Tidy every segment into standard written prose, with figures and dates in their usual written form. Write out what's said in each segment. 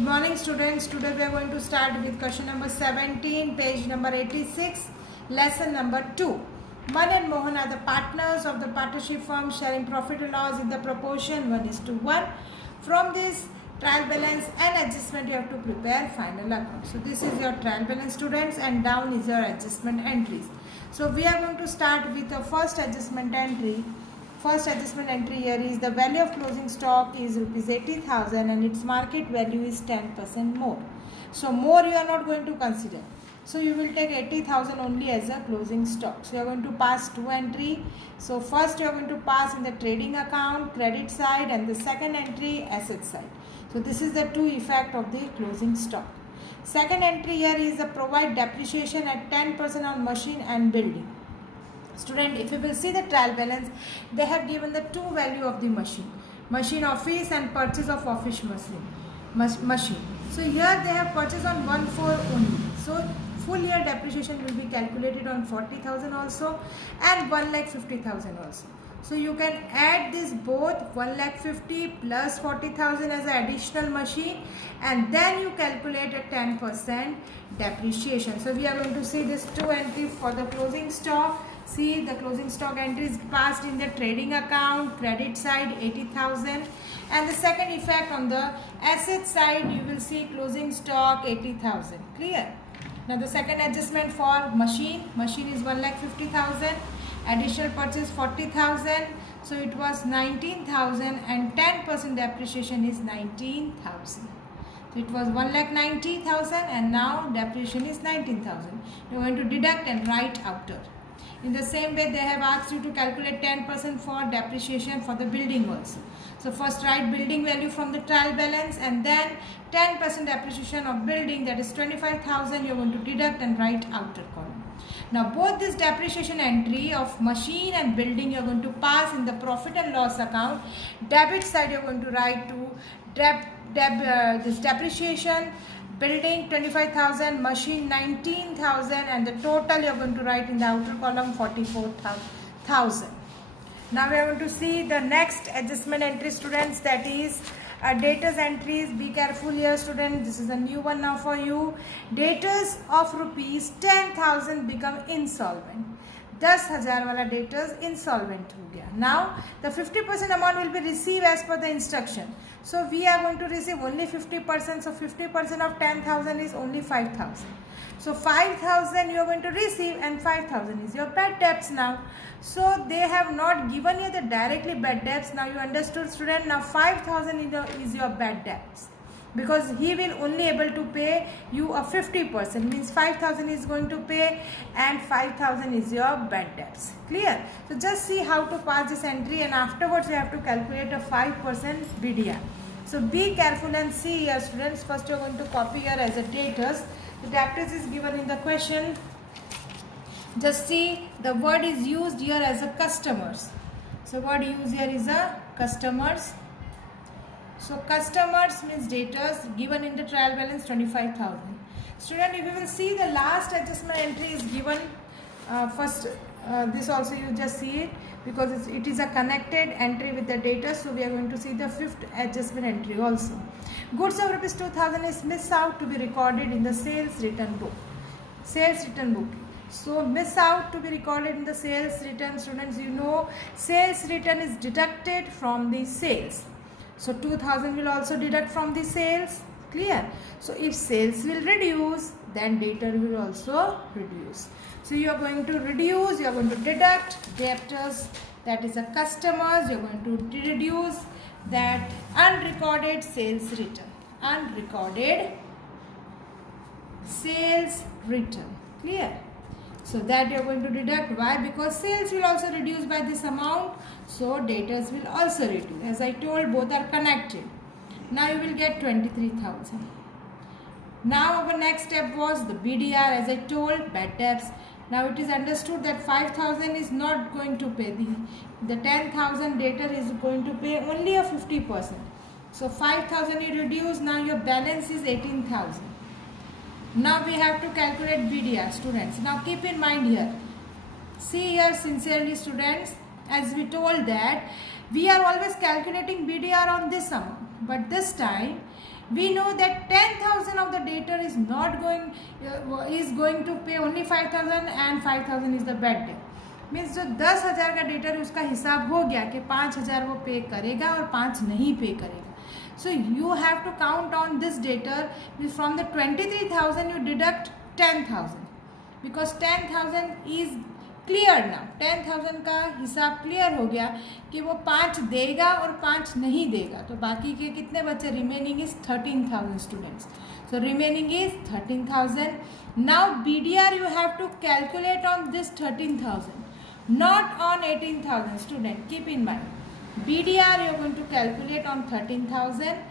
Good morning students. Today we are going to start with question number 17, page number 86, lesson number 2. Man and Mohan are the partners of the partnership firm sharing profit and loss in the proportion 1:1. From this trial balance and adjustment you have to prepare final account. So this is your trial balance students and down is your adjustment entries. So we are going to start with the first adjustment entry. First adjustment entry here is the value of closing stock is rupees 80,000 and its market value is 10% more. So more you are not going to consider. So you will take 80,000 only as a closing stock. So you are going to pass two entry. So first you are going to pass in the trading account credit side and the second entry asset side. So this is the two effect of the closing stock. Second entry here is the provide depreciation at 10% on machine and building. Student, if you will see the trial balance, they have given the two value of the machine office and purchase of office machine. So here they have purchase on 1/4 only. So full year depreciation will be calculated on 40,000 also and 1,50,000 also. So you can add this both 1,50,000 plus 40,000 as an additional machine and then you calculate a 10% depreciation. So we are going to see this two entry for the closing stock. See the closing stock entry is passed in the trading account credit side 80,000 and the second effect on the asset side you will see closing stock 80,000. Clear? Now the second adjustment for machine is 1,50,000, additional purchase 40,000, so it was 19,000 and 10% depreciation is 19,000. So it was 1,90,000 and now depreciation is 19,000. You are going to deduct and write outer. In the same way, they have asked you to calculate 10% for depreciation for the building also. So first write building value from the trial balance and then 10% depreciation of building, that is 25,000 you are going to deduct and write outer column. Now both this depreciation entry of machine and building you are going to pass in the profit and loss account. Debit side you are going to write to this depreciation, building 25,000, machine 19,000 and the total you are going to write in the outer column 44,000. Now we are going to see the next adjustment entry students, that is debtors entries. Be careful here students, this is a new one now for you. Debtors of rupees 10,000 become insolvent. 10,000 वाला debtors insolvent हो गया. Now the 50% amount will be received as per the instruction. So we are going to receive only 50%. So 50% of 10,000 is only 5,000. So 5,000 you are going to receive and 5,000 is your bad debts now. So they have not given you the directly bad debts. Now you understood student. Now 5,000 is your bad debts. Because he will only able to pay you a 50%, means 5,000 is going to pay and 5,000 is your bad debts. Clear? So just see how to pass this entry and afterwards you have to calculate a 5% BDR. So be careful and see here students. First you are going to copy here as a debtors. The debtors is given in the question. Just see the word is used here as a customers. So word used here is a customers. So customers means debtors, given in the trial balance 25,000. Student, if you will see the last adjustment entry is given first. This also you just see it because it is a connected entry with the debtors. So we are going to see the fifth adjustment entry also. Goods of rupees 2,000 is missed out to be recorded in the sales return book. Sales return book. So miss out to be recorded in the sales return. Students, you know sales return is deducted from the sales. So 2,000 will also deduct from the sales. Clear? So if sales will reduce, then debtor will also reduce. So you are going to reduce, you are going to deduct debtors, that is a customers, you are going to reduce that unrecorded sales return. Unrecorded sales return. Clear? So that you are going to deduct. Why? Because sales will also reduce by this amount. So debtors will also reduce. As I told, both are connected. Now you will get 23,000. Now our next step was the BDR. As I told, bad debts. Now it is understood that 5,000 is not going to pay. The 10,000 debtor is going to pay only a 50%. So 5,000 you reduce. Now your balance is 18,000. Now we have to calculate BDR students. Now keep in mind here. See here sincerely students, as we told that we are always calculating BDR on this amount. But this time We know that 10,000 of the debtor is not going is going to pay only 5,000 and 5,000 is the bad debt. Means जो 10,000 का debtor है उसका हिसाब हो गया कि 5,000 वो पे करेगा और 5 नहीं पे करेगा. So you have to count on this debtor from the 23,000 you deduct 10,000 because 10,000 is clear now. 10,000 का हिसाब क्लियर हो गया कि वो 5 देगा और 5 नहीं देगा. तो बाकी के कितने बच्चे? Remaining is 13,000 students. So remaining is 13,000. Now BDR you have to calculate on this 13,000, not on 18,000. Student, keep in mind. BDR you are going to calculate on 13,000.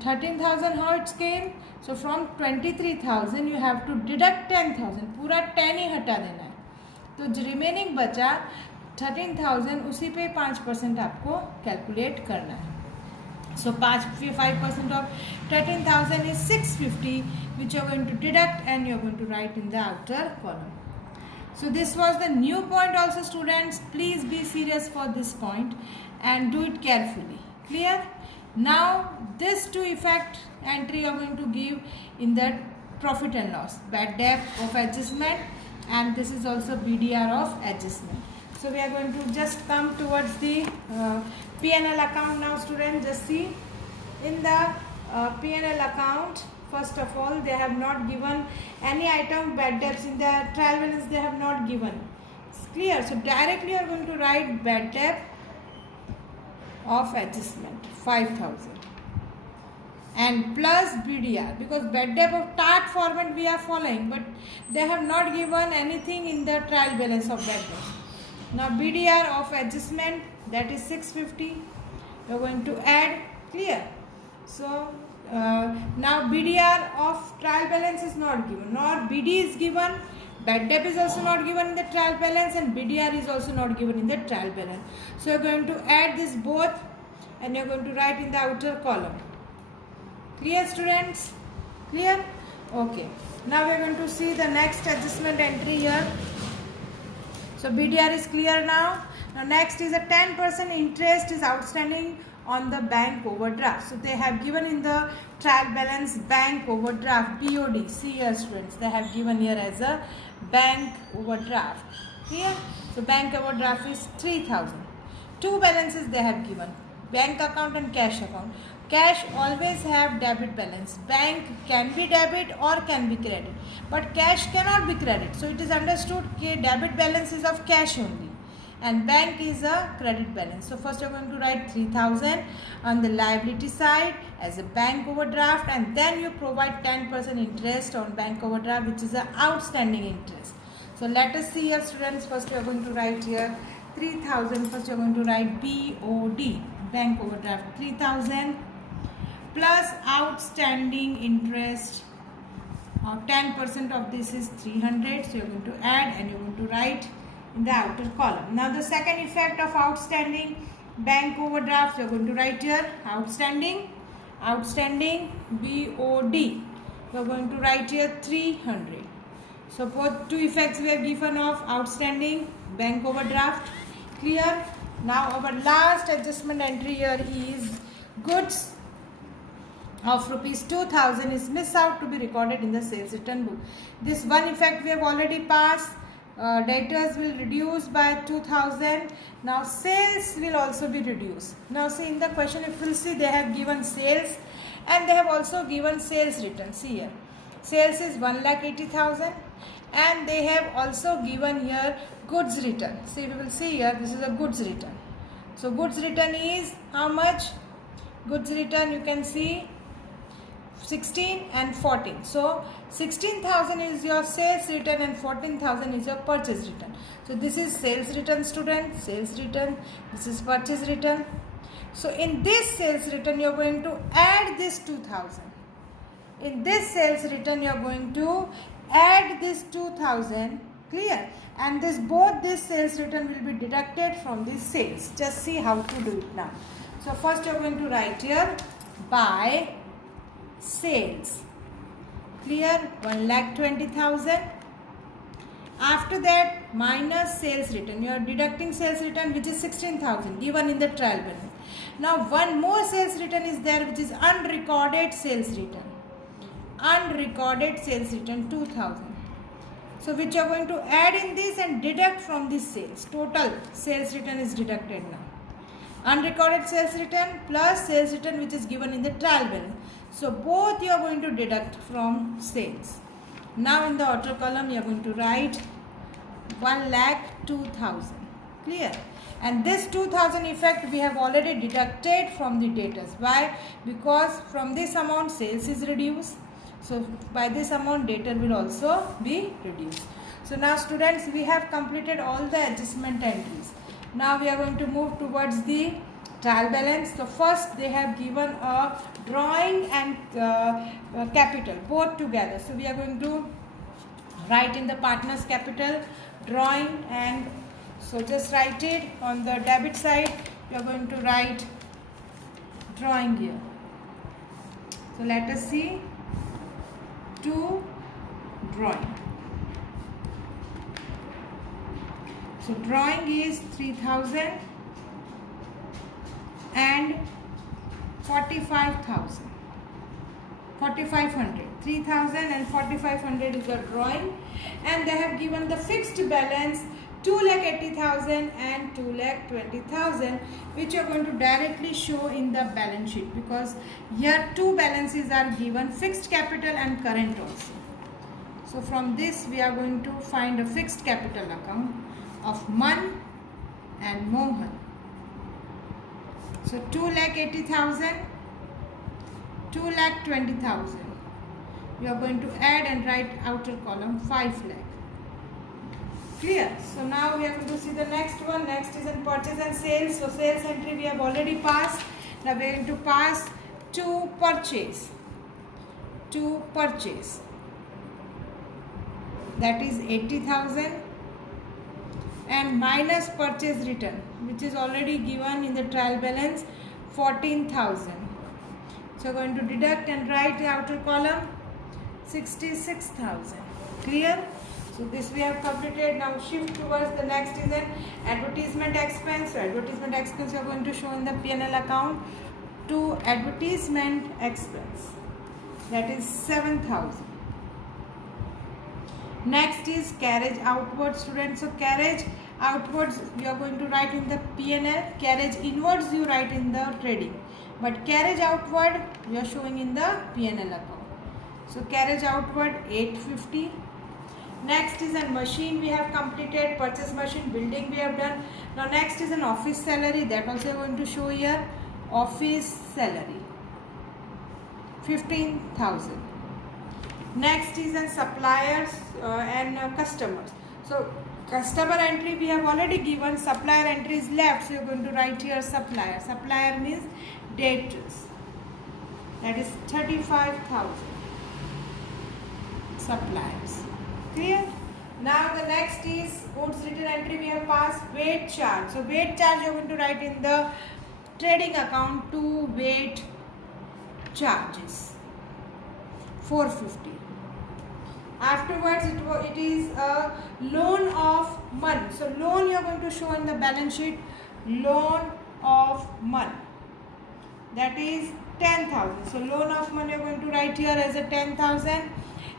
13,000 how it came? So from 23,000 you have to deduct 10,000. पूरा 10 ही हटा देना है. तो जो remaining बचा 13,000 उसी पे 5% आपको कैलकुलेट करना है. So 5% of 13,000 is 650, which you are going to deduct and you are going to write in the outer column. So this was the new point also, students. Please be serious for this point and do it carefully. Clear? Now this two effect entry you are going to give in the profit and loss. Bad debt of adjustment, and this is also BDR of adjustment. So we are going to just come towards the P&L account now, students. Just see in the P&L account. First of all, they have not given any item bad debts in the trial balance. They have not given. It's clear. So directly you are going to write bad debt of adjustment 5,000 and plus BDR, because bad debt of TAT format we are following, but they have not given anything in the trial balance of bad debt. Now BDR of adjustment, that is 650. You are going to add. Clear? So now BDR of trial balance is not given, nor BD is given. Bad debt is also not given in the trial balance, and BDR is also not given in the trial balance. So you are going to add this both, and you are going to write in the outer column. Clear, students? Clear? Okay. Now we are going to see the next adjustment entry here. So BDR is clear now. Now next is a 10% interest is outstanding on the bank overdraft. So they have given in the trial balance bank overdraft, BOD. See here, students, they have given here as a bank overdraft. Clear? So bank overdraft is 3,000. Two balances they have given, bank account and cash account. Cash always have debit balance. Bank can be debit or can be credit, but cash cannot be credit. So it is understood that debit balance is of cash only and bank is a credit balance. So first you are going to write 3,000 on the liability side as a bank overdraft, and then you provide 10% interest on bank overdraft, which is an outstanding interest. So let us see here, students. First you are going to write here 3,000. First you are going to write BOD, bank overdraft 3,000 plus outstanding interest of 10% of this is 300. So you are going to add and you are going to write in the outer column. Now the second effect of outstanding bank overdraft, you are going to write here outstanding BOD. You are going to write here 300. So both two effects we have given of outstanding bank overdraft. Clear? Now our last adjustment entry here is goods of rupees 2,000 is missed out to be recorded in the sales return book. This one effect we have already passed. Debtors will reduce by 2,000. Now sales will also be reduced. Now see in the question, if you will see, they have given sales and they have also given sales return. See here, sales is 1,80,000 and they have also given here goods return. See, we will see here, this is a goods return. So goods return is how much? Goods return you can see 16 and 14. So 16,000 is your sales return and 14,000 is your purchase return. So this is sales return, student, sales return. This is purchase return. So in this sales return you are going to add this 2,000. In this sales return you are going to add this 2,000. Clear? And this both this sales return will be deducted from this sales. Just see how to do it now. So first you are going to write here by sales. Clear? 1,20,000. After that minus sales return. You are deducting sales return which is 16,000 given in the trial balance. Now one more sales return is there, which is unrecorded sales return. Unrecorded sales return 2000. So which you are going to add in this and deduct from this sales. Total sales return is deducted now. Unrecorded sales return plus sales return which is given in the trial balance. So both you are going to deduct from sales. Now in the outer column you are going to write 1,02,000. Clear? And this 2000 effect we have already deducted from the debtors. Why? Because from this amount sales is reduced. So by this amount debtor will also be reduced. So now students, we have completed all the adjustment entries. Now we are going to move towards the trial balance. So first they have given a drawing and capital both together. So we are going to write in the partners capital, drawing, and so just write it on the debit side. We are going to write drawing here. So let us see. To drawing. So drawing is 3000 and 45,000. 4500. 3000 and 4500 is the drawing, and they have given the fixed balance 2,80,000 and 2,20,000, which you are going to directly show in the balance sheet, because here two balances are given, fixed capital and current also. So from this we are going to find a fixed capital account of Man and Mohan. So 2,80,000, 2,20,000. You are going to add and write outer column 5 lakh. Clear? So now we are going to see the next one. Next is in purchase and sales. So sales entry we have already passed. Now we are going to pass to purchase. To purchase. That is 80,000 and minus purchase return, which is already given in the trial balance 14,000. So we are going to deduct and write the outer column 66,000. Clear? So this we have completed. Now shift towards the next is an advertisement expense. So advertisement expense we are going to show in the P&L account to advertisement expense. That is 7,000. Next is carriage outward, students. So carriage outwards you are going to write in the P&L. Carriage inwards you write in the trading. But carriage outward you are showing in the P&L account. So carriage outward 850. Next is a machine we have completed, purchase machine, building we have done. Now next is an office salary, that also I am going to show here. Office salary 15,000. Next is an suppliers and customers. So customer entry we have already given, supplier entry is left, so you are going to write here supplier. Supplier means debtors. That is 35,000. Suppliers. Clear? Now the next is goods return entry we have passed, weight charge. So weight charge you are going to write in the trading account to weight charges 450. Afterwards it is a loan of Man. So loan you are going to show in the balance sheet, loan of Man. That is 10,000. So loan of Man you are going to write here as a 10,000.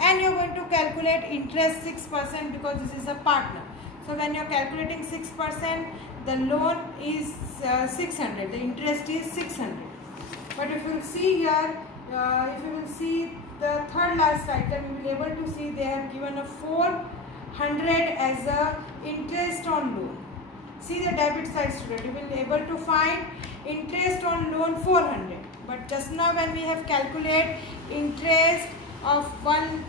And you are going to calculate interest 6% because this is a partner. So when you are calculating 6%, the loan is 600, the interest is 600. But if you will see here, if you will see the third last item, you will be able to see they have given a 400 as a interest on loan. See the debit side, student, you will be able to find interest on loan 400. But just now when we have calculated interest of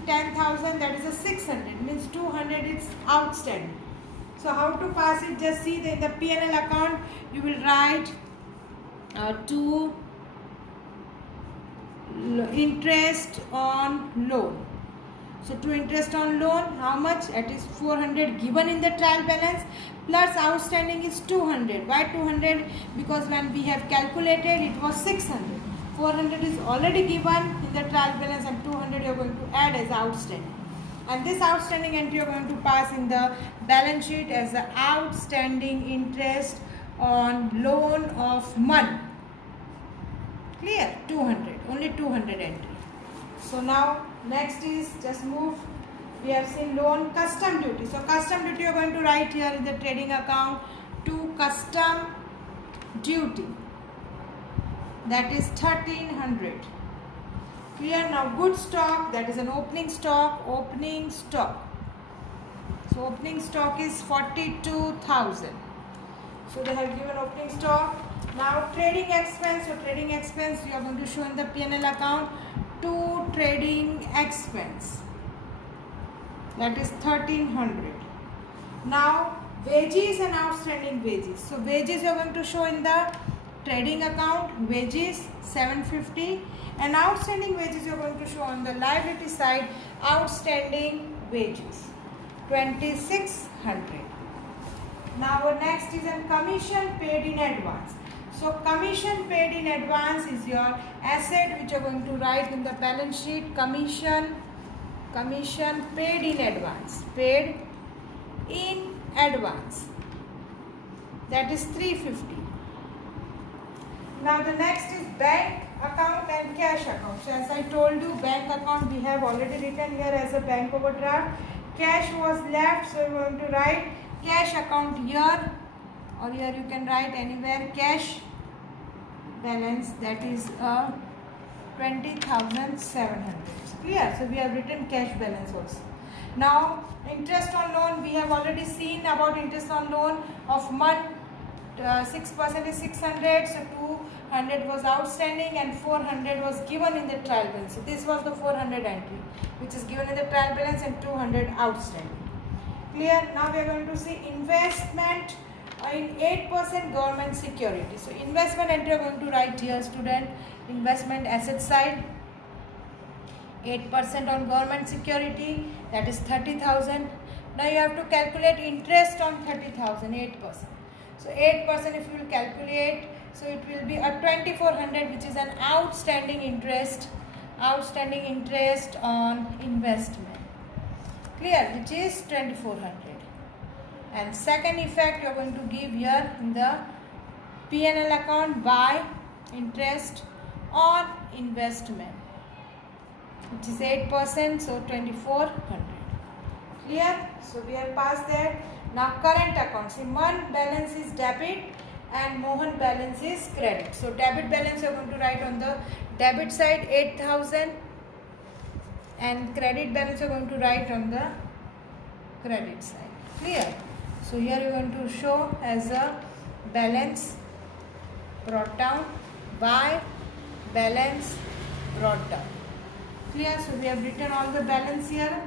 10,000, that is a 600, means 200 is outstanding. So how to pass it? Just see in the P&L account you will write to interest on loan. So to interest on loan, how much? It is 400 given in the trial balance, plus outstanding is 200. Why 200? Because when we have calculated it was 600. 400 is already given in the trial balance and 200 you are going to add as outstanding. And this outstanding entry you are going to pass in the balance sheet as the outstanding interest on loan of MUN. Clear? 200, only 200 entry. So now next is, just move, we have seen loan, custom duty. So custom duty you are going to write here in the trading account to custom duty, that is 1300. Clear? Now good stock, that is an opening stock, opening stock. So opening stock is 42,000. So they have given opening stock. Now trading expense, so trading expense you are going to show in the P&L account to trading expense, that is 1300. Now wages and outstanding wages. So wages you are going to show in the trading account, wages 750, and outstanding wages you are going to show on the liability side, outstanding wages 2600. Now our next is a commission paid in advance. So commission paid in advance is your asset which you are going to write in the balance sheet. Commission paid in advance, paid in advance, that is 350. Now the next is bank account and cash account. So as I told you, bank account we have already written here as a bank overdraft. Cash was left, so we are going to write cash account here, or here you can write anywhere cash balance, that is 20,700. Clear? So we have written cash balance also. Now interest on loan, we have already seen about interest on loan of MUN. 6% is 600, so 200 was outstanding and 400 was given in the trial balance. So this was the 400 entry which is given in the trial balance and 200 outstanding. Clear? Now we are going to see investment in 8% government security. So investment entry you are going to write here, student, investment asset side 8% on government security, that is 30,000. Now you have to calculate interest on 30,000, 8%. So 8% if you will calculate, so it will be a 2400, which is an outstanding interest on investment. Clear? Which is 2400. And second effect you are going to give here in the P&L account by interest on investment, which is 8%, so 2400. Clear? So we are past that. Now current account, see MUN balance is debit and Mohan balance is credit. So debit balance you are going to write on the debit side 8,000 and credit balance you are going to write on the credit side. Clear? So here you are going to show as a balance brought down by balance brought down. Clear? So we have written all the balance here.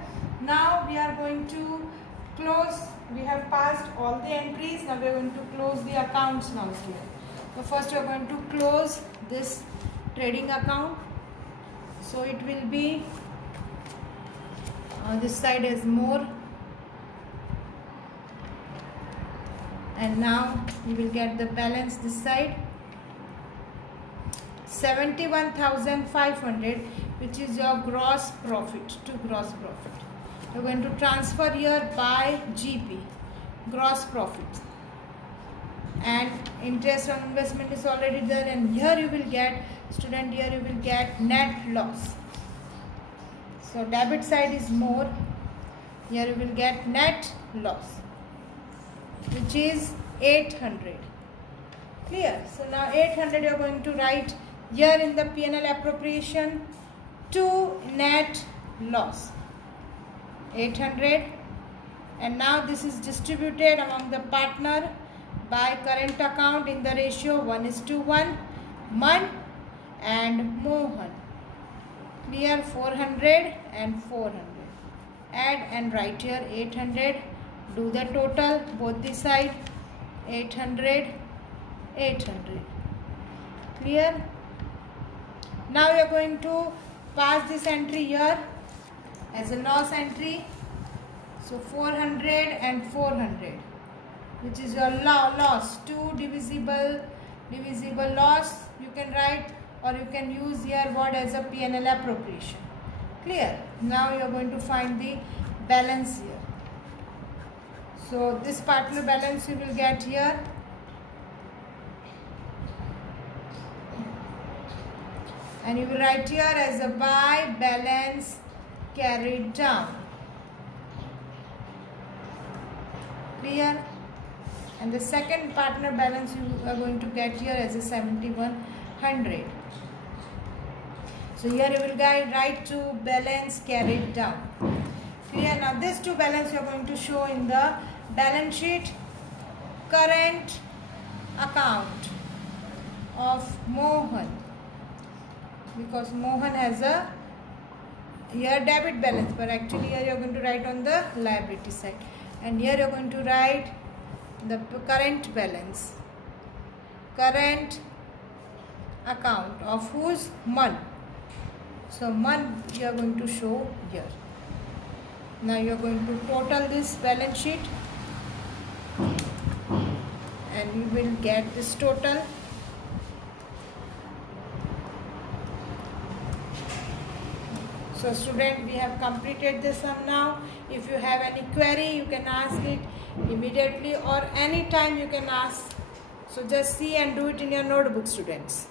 Now we are going to close. We have passed all the entries. Now we are going to close the accounts now here. So first we are going to close this trading account. So it will be this side is more, and now you will get the balance this side 71,500, which is your gross profit to gross profit. You are going to transfer here by GP, gross profit, and interest on investment is already there, and here you will get, student, here you will get net loss. So debit side is more, here you will get net loss, which is 800. Clear? So now 800 you are going to write here in the P&L appropriation to net loss 800, and now this is distributed among the partner by current account in the ratio 1:1, MUN and Mohan. Clear? 400 and 400. Add and write here 800. Do the total both the side 800, 800. Clear? Now we are going to pass this entry here as a loss entry. So 400 and 400, which is your loss, 2 divisible loss you can write, or you can use here what as a P&L appropriation. Clear? Now you are going to find the balance here. So this partner balance you will get here and you will write here as a by balance carried down. Clear? And the second partner balance you are going to get here as a 7100. So here you will write to balance carried down. Clear? Now these two balance you are going to show in the balance sheet. Current account of Mohan, because Mohan has a here debit balance, but actually here you are going to write on the liability side, and here you are going to write the current balance, current account of whose? Man. So man you are going to show here. Now you are going to total this balance sheet and you will get this total. So student, we have completed this sum now. If you have any query, you can ask it immediately or any time you can ask. So just see and do it in your notebook, students.